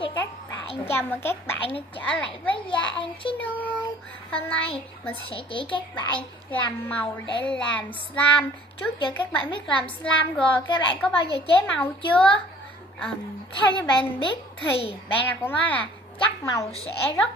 chào các bạn, chào mừng các bạn đã trở lại với Gia An Channel. Hôm nay mình sẽ chỉ các bạn làm màu để làm slime. Trước giờ các bạn biết làm slime rồi, các bạn có bao giờ chế màu chưa? Theo như bạn biết thì bạn nào cũng nói là chắc màu sẽ rất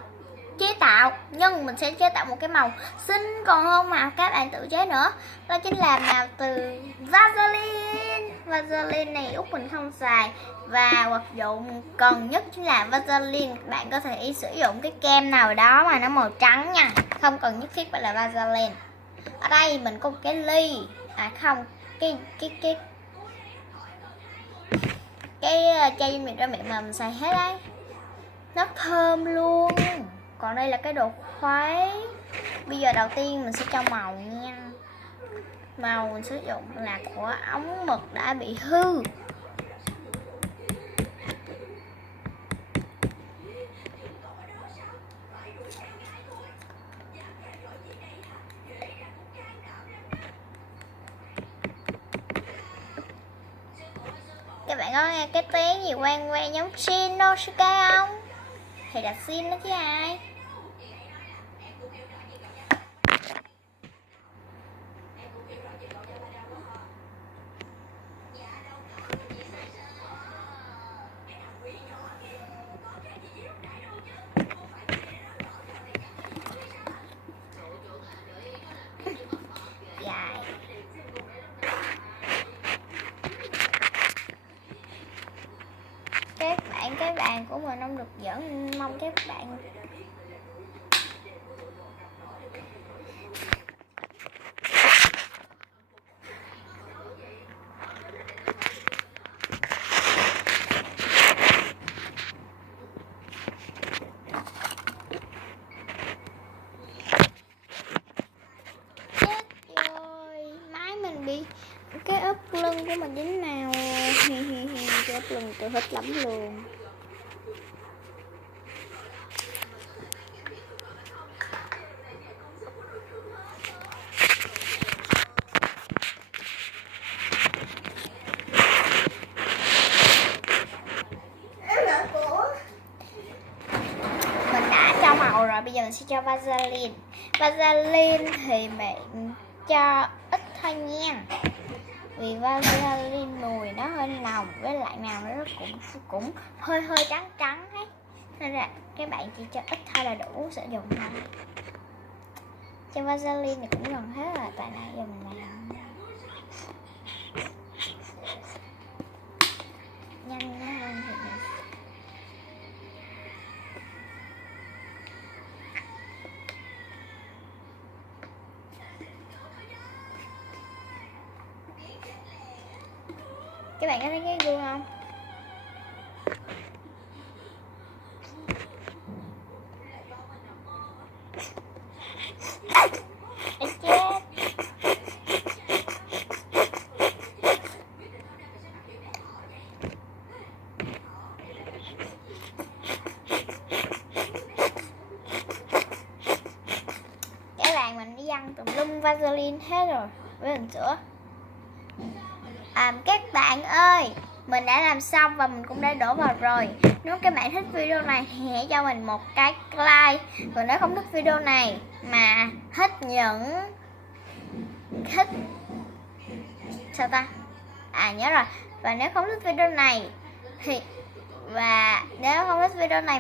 chế tạo, nhưng mình sẽ chế tạo một cái màu xinh còn hơn màu các bạn tự chế nữa. Đó chính là màu từ Vaseline. Vaseline này Út mình không xài, và vật dụng cần nhất chính là Vaseline. Bạn có thể sử dụng cái kem nào đó mà nó màu trắng nha, không cần nhất thiết phải là Vaseline. Ở đây mình có một cái ly, cái chai dung dịch ra miệng mà mình xài hết đấy, nó thơm luôn. Còn đây là cái đồ khuấy. Bây giờ đầu tiên mình sẽ cho màu nha. Màu mình sử dụng là của ống mực đã bị hư. Các bạn có nghe cái tiếng gì quang quang giống Shinosuke không? Thì là Shin đó chứ ai. Dài. Các bạn của mình không được dẫn, mong các bạn chết rồi, máy mình bị cái ốp lưng của mình dính màu. Cái ốp lưng tôi thích lắm luôn. Mình đã cho màu rồi, bây giờ mình sẽ cho Vaseline. Vaseline thì mình cho ít thôi nha, vì Vaseline mùi nó hơi nồng, với lại màu nó cũng hơi trắng trắng ấy, nên là các bạn chỉ cho ít thôi là đủ sử dụng thôi. Cho Vaseline thì cũng gần hết rồi, tại nãy giờ mình làm nhanh nó hơn thì mình các bạn có thấy cái gương không? Chết. Cái bàn mình đi văng tùm lum Vaseline hết rồi với bình sữa. Các bạn ơi, mình đã làm xong và mình cũng đã đổ vào rồi. Nếu các bạn thích video này thì hãy cho mình một cái like. Còn nếu không thích video này mà thích sao ta? Nhớ rồi. Và nếu không thích video này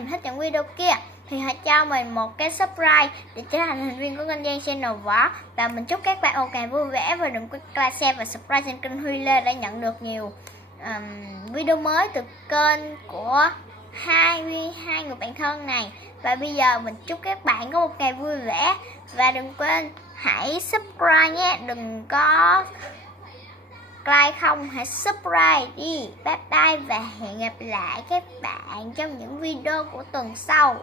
mà thích những video kia thì hãy cho mình một cái subscribe để trở thành thành viên của kênh Giang Channel Võ. Và mình chúc các bạn một ngày vui vẻ, và đừng quên like, share và subscribe trên kênh Huy Lê để nhận được nhiều video mới từ kênh của hai người bạn thân này. Và bây giờ mình chúc các bạn có một ngày vui vẻ, và đừng quên hãy subscribe nhé, đừng có like không, hãy subscribe đi. Bye bye và hẹn gặp lại các bạn trong những video của tuần sau.